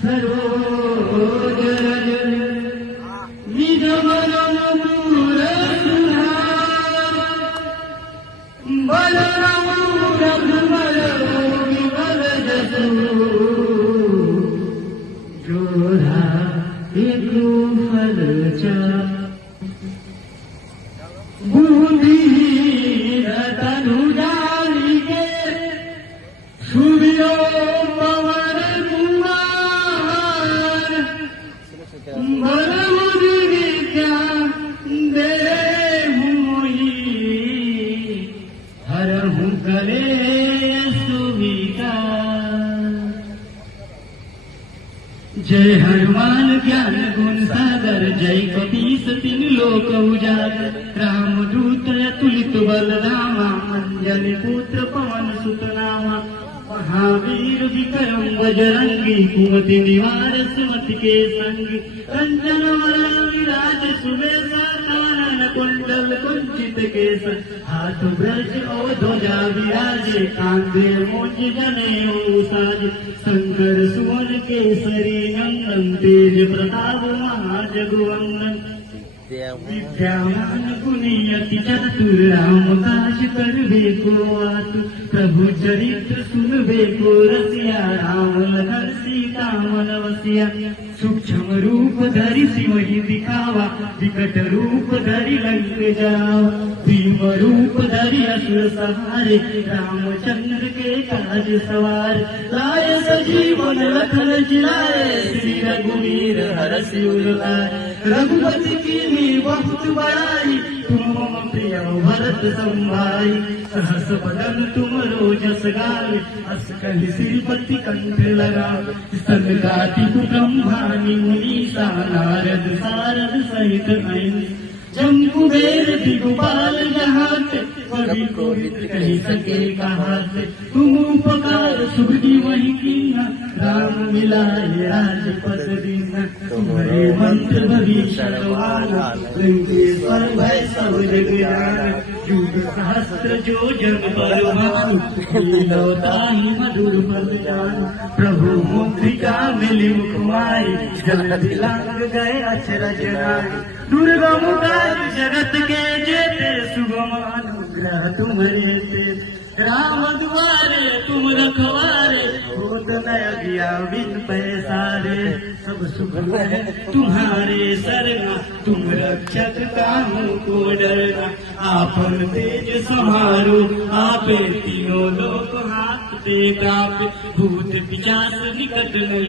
सरोज निजमन मूर बलराम रघुवर विमल जसु जोधा एक फल बूंदी तनु डाली के सूर्यो पवन कुमार बरमुद विद्या दे हुई हर हूँ करे सुविकार। जय हनुमान ज्ञान गुण सागर जय कपीस तीन लोक उजागर रामदूत अतुलित बलधामा अंजनी पुत्र पवन सुत नामा महावीर विक्रम बजरंगी कुमति निवार सुमति के संगी कंचन वरण विराज सुबेसा कानन कुंडल कुंचित केस हाथ ब्रज और ध्वजा विराजे कांधे मुंज जनेऊ साजे शंकर सुवन केसरी नंदन तेज प्रताप महाजगवंदन विद्यावान गुणी अति चतुर राम काज करबे को आतुर प्रभु चरित्र सुनबे को रसिया राम लखन सीता मन वसिया सूक्ष्म रूप धरि सिमहि दिखावा विकट रूप धरि लंक जरावा भीम रूप धरि असुर सहारे रामचंद्र के काज सवार लाए सजीवन लखन जिलाए श्री रघुवीर हरषि उर लाए रघुपति की बहुत बड़ाई तुम मम प्रिय भरत संभाई सहस बदन तुम रोजस गावे अस कहि श्रीपति कंठ लगावे संगाति ब्रह्मानि मुनीसा नारद सारद सहित अहिं जम्बुवेर दिगुपाल जहाते कवि कोविद कहि सके कहाते तुम उपकार सुबुद्धि वही कीना राम मिलाए राजपद दीना तुम्हारे मंत्र भविष्य वाला लंकेश्वर भय सब जग जाना युग सहस्त्र जो जग पर भानु लीलोताहि मधुर पद जानु प्रभु मुद्रिका मिली मुख माई जल्दी लांग गए अचरज नाई दुर्गम काज जगत के जेते सुगम अनुग्रह तुम्हारे ते राम द्वारे तुम रखवारे होत न अगिया बिन पैसारे सब सुख है तुम्हारे सरना तुम रक्षक काहू को डरना आपन तेज समारो आपे तीनों लोक हाथ से कापे भूत पिशाच निकट नहीं।